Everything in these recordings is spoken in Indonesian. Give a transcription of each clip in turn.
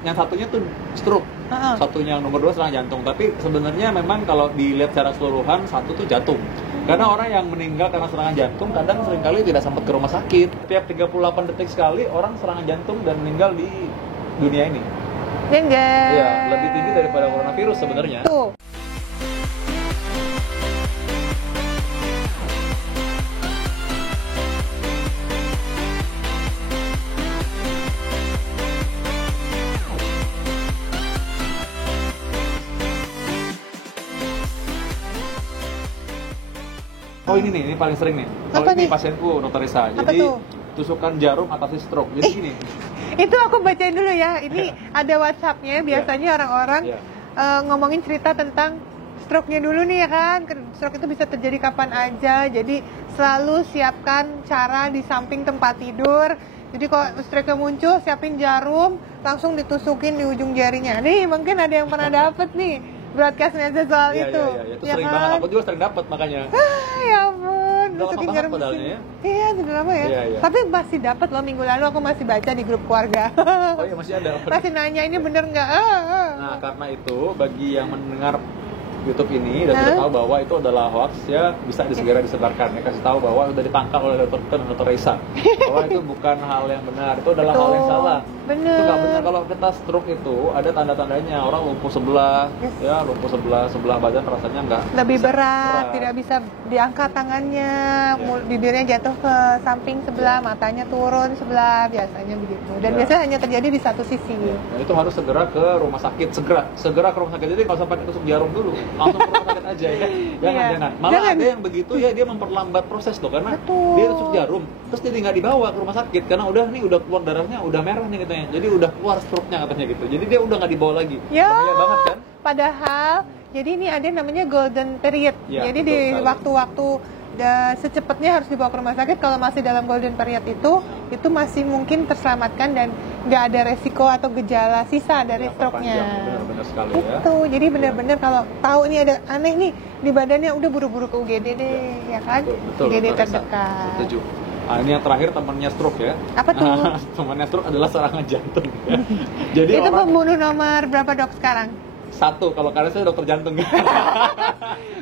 yang satunya tuh stroke, satunya yang nomor 2 serangan jantung. Tapi sebenarnya memang kalau dilihat secara keseluruhan satu tuh jantung. Karena orang yang meninggal karena serangan jantung kadang seringkali tidak sempat ke rumah sakit. Tiap 38 detik sekali orang serangan jantung dan meninggal di dunia ini. Ya, lebih tinggi daripada coronavirus sebenarnya. Tuh. Oh ini paling sering nih. Kalau ini pasienku Dr. Risa. Jadi tusukan jarum atasi stroke. Jadi gini. Itu aku bacain dulu ya. Ini ada WhatsApp-nya. Biasanya orang-orang ngomongin cerita tentang stroke-nya dulu nih ya kan. Stroke itu bisa terjadi kapan aja. Jadi selalu siapkan cara di samping tempat tidur. Jadi kalau stroke-nya muncul, siapin jarum, langsung ditusukin di ujung jarinya. Nih mungkin ada yang pernah dapet nih broadcast-nya soal itu. Iya, itu sering banget. Aku juga sering dapat makanya. Ya ampun, tusukin jarum padahal ya. Iya, sudah lama ya. Iya. Tapi masih dapat loh, minggu lalu aku masih baca di grup keluarga. Oh iya, masih ada. Masih nanya ini bener nggak? Nah, karena itu bagi yang mendengar YouTube ini dan sudah tahu bahwa itu adalah hoax, ya bisa segera disebarkan. Ya, kasih tahu bahwa sudah ditangkap oleh Dr. Risa bahwa itu bukan hal yang benar, itu adalah hal yang salah. Bener. Itu nggak benar. Kalau kita stroke itu ada tanda-tandanya, orang lumpuh sebelah, ya lumpuh sebelah badan rasanya nggak lebih berat, tidak bisa diangkat tangannya, bibirnya jatuh ke samping sebelah, matanya turun sebelah, biasanya begitu. Dan biasanya hanya terjadi di satu sisi. Nah, itu harus segera ke rumah sakit, segera ke rumah sakit. Jadi nggak usah pakai tusuk jarum dulu, langsung ke rumah sakit aja ya. Jangan. Malah ada yang begitu ya, dia memperlambat proses loh, karena dia tusuk jarum, terus jadi nggak dibawa ke rumah sakit karena udah keluar darahnya, udah merah nih katanya. Jadi udah keluar stroke-nya katanya gitu. Jadi dia udah nggak dibawa lagi. Bahaya banget kan? Padahal, jadi ini ada namanya golden period. Ya, jadi di waktu-waktu secepatnya harus dibawa ke rumah sakit. Kalau masih dalam golden period itu masih mungkin terselamatkan dan nggak ada resiko atau gejala sisa dari stroke-nya. Benar-benar sekali itu. Jadi benar-benar kalau tahu ini ada aneh nih di badannya, udah buru-buru ke UGD deh, ya kan? Betul, UGD terdekat. Setuju. Nah, ini yang terakhir temannya stroke ya. Apa tuh? Temannya stroke adalah serangan jantung. Ya. Jadi itu pembunuh nomor berapa dok sekarang? 1, kalau karena saya dokter jantung.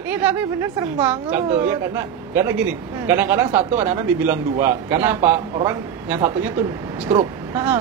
Iya tapi bener serem banget. 1 ya, karena gini, kadang-kadang 1 kadang-kadang dibilang 2. Karena apa? Orang yang satunya tuh stroke,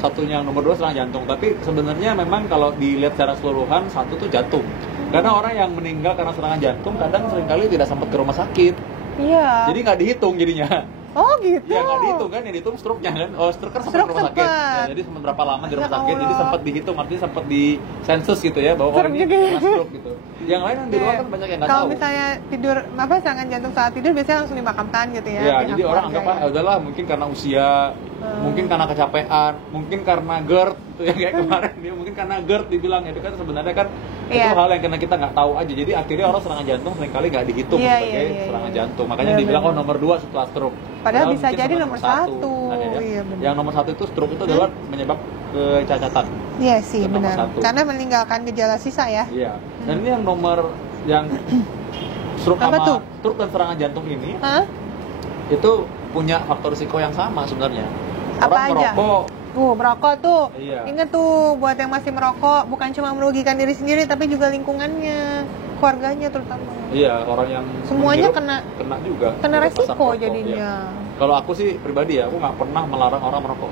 satunya yang nomor 2 serangan jantung. Tapi sebenarnya memang kalau dilihat secara keseluruhan 1 tuh jantung. Karena orang yang meninggal karena serangan jantung kadang seringkali tidak sempat ke rumah sakit. Iya. Jadi nggak dihitung jadinya. Oh gitu. Ya nggak dihitung kan, yang dihitung stroke-nya kan. Oh, stroke kan sempat ke rumah sakit. Ya, jadi sempat berapa lama di rumah sakit. Jadi sempat dihitung, artinya sempat di sensus gitu ya, bahwa orang ini kena stroke gitu. Yang lain yang di luar kan banyak yang nggak tahu. Kalau misalnya tidur serangan jantung saat tidur biasanya langsung dimakamkan gitu ya. Ya, jadi orang anggap udahlah mungkin karena usia, mungkin karena kecapean, mungkin karena GERD itu yang kayak kemarin dia mungkin karena GERD dibilang itu kan sebenarnya kan itu hal yang kita nggak tahu aja. Jadi akhirnya orang serangan jantung seringkali nggak dihitung sebagai serangan jantung. Makanya dibilang nomor 2 setelah stroke. Padahal bisa jadi nomor 1. Iya, yang nomor 1 itu stroke itu adalah menyebab kecacatan. Iya sih, benar. Karena meninggalkan gejala sisa ya. Iya. Dan ini yang stroke stroke dan serangan jantung ini itu punya faktor risiko yang sama sebenarnya. Apa Orang aja? Merokok tuh. Iya. Ingat tuh buat yang masih merokok, bukan cuma merugikan diri sendiri tapi juga lingkungannya, keluarganya terutama. Iya, orang yang semuanya kena juga. Kena resiko jadinya. Kalau aku sih pribadi ya, aku nggak pernah melarang orang merokok.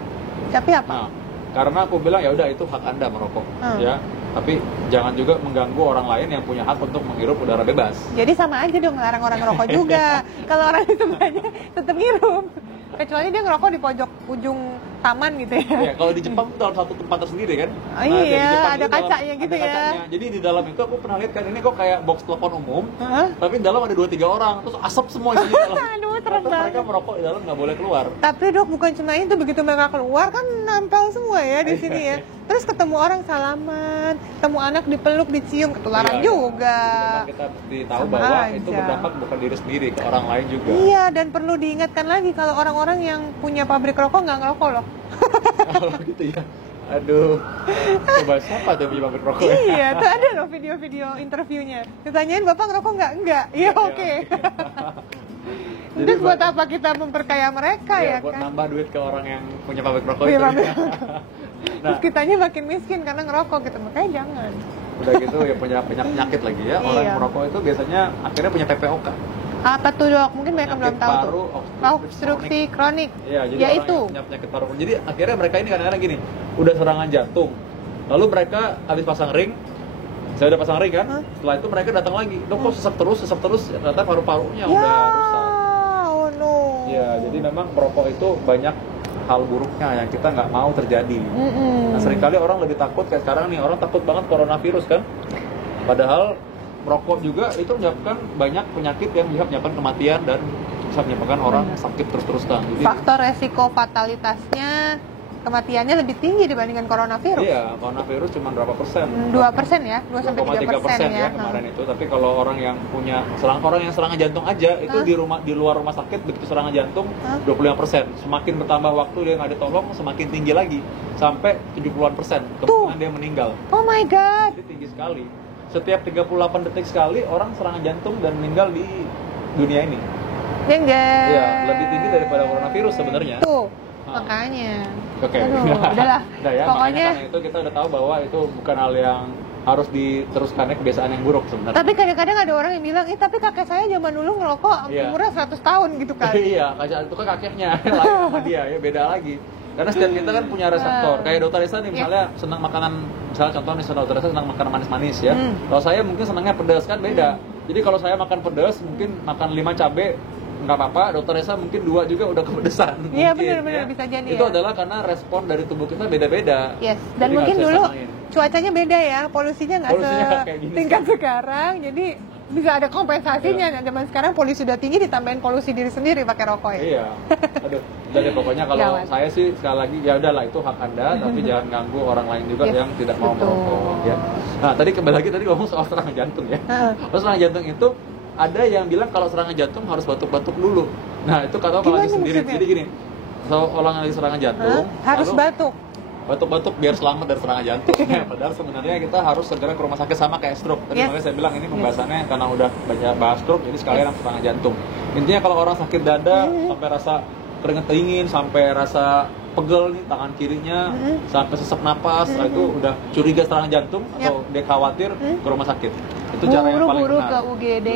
Tapi apa? Nah, karena aku bilang ya udah itu hak Anda merokok, ya. Tapi jangan juga mengganggu orang lain yang punya hak untuk menghirup udara bebas. Jadi sama aja dong melarang orang merokok juga. Kalau orang itu banyak tetap ngirup. Kecuali dia ngerokok di pojok ujung taman gitu ya. Iya, kalau di Jepang itu dalam satu tempat tersendiri kan. Iya, ada kacanya gitu ya. Jadi di dalam itu aku pernah lihat kan, ini kok kayak box telepon umum, tapi di dalam ada 2-3 orang, terus asap semua isinya dalam. Aduh, serem banget. Mereka merokok di dalam nggak boleh keluar. Tapi dok, bukan cuma itu, begitu mereka keluar kan nempel semua ya di sini ya. Terus ketemu orang salaman, ketemu anak dipeluk, dicium, ketularan juga. Kita mesti tahu bahwa itu berdampak bukan diri sendiri, ke orang lain juga. Iya, dan perlu diingatkan lagi kalau orang-orang yang punya pabrik rokok nggak ngerokok loh. Oh gitu ya. Aduh, coba siapa tuh punya pabrik rokok? Iya, tuh ada loh video-video interviewnya. Ditanyain bapak ngerokok nggak? Enggak. Iya oke. Terus buat apa kita memperkaya mereka ya buat kan? nambah duit ke orang yang punya pabrik rokok itu. Terus kitanya makin miskin karena ngerokok gitu, makanya jangan. Udah gitu ya punya penyakit lagi ya. Orang yang merokok itu biasanya akhirnya punya PPOK. Apa tuh dok? Mungkin mereka belum tahu paru, tuh. Obstruksi kronik. Iya, jadi ya orang itu. yang punya penyakit paru. Jadi akhirnya mereka ini kadang-kadang gini, udah serangan jantung. Lalu mereka habis pasang ring, saya udah pasang ring kan, setelah itu mereka datang lagi, dok kok sesek terus, ternyata paru-parunya udah rusak. Oh no. Ya, jadi memang merokok itu banyak hal buruknya yang kita nggak mau terjadi. Nah, seringkali orang lebih takut kayak sekarang nih, orang takut banget coronavirus kan. Padahal merokok juga itu menyebabkan banyak penyakit yang bisa menyebabkan kematian dan bisa menyebabkan orang sakit terus-terusan. Jadi, faktor resiko fatalitasnya, kematiannya lebih tinggi dibandingkan coronavirus. Iya, coronavirus cuma berapa persen? 2% ya, 2-3% ya. Kemarin itu. Tapi kalau orang yang punya serangan jantung aja itu di luar rumah sakit begitu serangan jantung 25%. Semakin bertambah waktu dia nggak ditolong semakin tinggi lagi sampai 70-an% kemungkinan dia meninggal. Oh my god. Jadi tinggi sekali. Setiap 38 detik sekali orang serangan jantung dan meninggal di dunia ini. Iya, lebih tinggi daripada coronavirus sebenarnya. Tuh, makanya. Oke. Udahlah. Nah ya, pokoknya karena itu kita udah tahu bahwa itu bukan hal yang harus diteruskannya kebiasaan yang buruk sebenarnya. Tapi kadang-kadang ada orang yang bilang, tapi kakek saya zaman dulu ngerokok umurnya 100 tahun gitu kan. Iya, itu kan kakeknya, lain sama dia ya, beda lagi. Karena setiap kita kan punya reseptor. Kayak Dokter Risa nih misalnya senang makanan, misalnya contoh nih Dokter Risa senang makanan manis-manis ya. Kalau saya mungkin senangnya pedas kan beda. Jadi kalau saya makan pedas, mungkin makan 5 cabai nggak apa-apa, Dokter Resa mungkin 2 juga udah kepedesan. Iya benar-benar bisa jadi. Itu adalah karena respon dari tubuh kita beda-beda. Yes. Dan jadi mungkin dulu cuacanya beda ya, polusinya nggak setingkat sekarang, jadi bisa ada kompensasinya. Nah, zaman sekarang polusi sudah tinggi ditambahin polusi diri sendiri pakai rokok ya. Iya. Aduh. Jadi pokoknya kalau saya sih sekali lagi ya udahlah itu hak Anda, tapi jangan ganggu orang lain juga yang tidak mau merokok ya. Nah, tadi kembali lagi ngomong soal serangan jantung ya. Serangan jantung itu ada yang bilang kalau serangan jantung harus batuk-batuk dulu. Nah, itu kata apalagi sendiri. Maksudnya? Jadi gini, kalau orang lagi serangan jantung harus batuk biar selamat dari serangan jantung. Padahal sebenarnya kita harus segera ke rumah sakit sama kayak stroke. Tadi makanya saya bilang ini pembahasannya karena udah banyak bahas stroke, jadi sekalian serangan jantung. Intinya kalau orang sakit dada sampai rasa keringet dingin, sampai rasa pegel nih tangan kirinya, sampai sesak napas, itu udah curiga serangan jantung atau dia khawatir ke rumah sakit. Itu cara yang paling benar. Ke UGD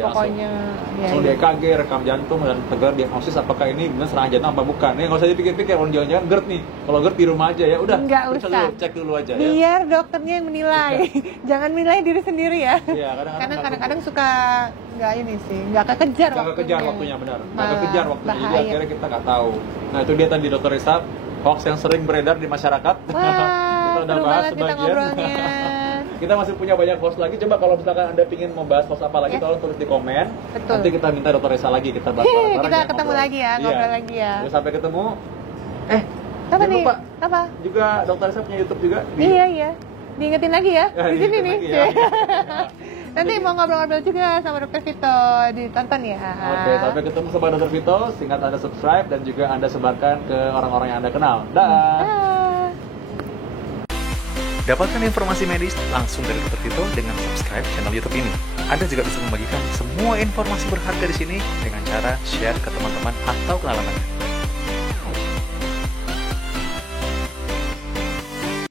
pokoknya. Langsung di EKG, rekam jantung dan segera diagnosis apakah ini benar serangan jantung apa bukan. Nggak usah dipikir-pikir, kalau jangan-jangan GERD nih. Kalau GERD di rumah aja ya udah. Nggak usah. Cek dulu aja ya. Biar dokternya yang menilai. Jangan menilai diri sendiri ya. Iya, karena kadang-kadang suka nggak ini sih, nggak kekejar waktunya benar. Nggak kekejar waktunya, jadi akhirnya kita nggak tahu. Nah itu dia tadi Dokter Risa, hoax yang sering beredar di masyarakat. Wah, kita udah bahas sebagian. Kita masih punya banyak hoax lagi. Coba kalau misalkan Anda ingin membahas hoax apa lagi, tolong tulis di komen. Betul. Nanti kita minta Dokter Risa lagi, kita bahas bareng-bareng. Kita ketemu lagi ya, ngobrol lagi ya. Terus sampai ketemu. Apa nih? Lupa. Apa? Juga Dokter Risa punya YouTube juga. Iya. Diingetin lagi ya. Di sini nih. Ya. Nanti mau ngobrol-ngobrol juga sama Dokter Vito, ditonton ya. Oke, sampai ketemu sama Dokter Vito. Singkat Anda subscribe dan juga Anda sebarkan ke orang-orang yang Anda kenal. Dah. Dapatkan informasi medis langsung dari Dokter Vito dengan subscribe channel YouTube ini. Anda juga bisa membagikan semua informasi berharga di sini dengan cara share ke teman-teman atau kenalan Anda.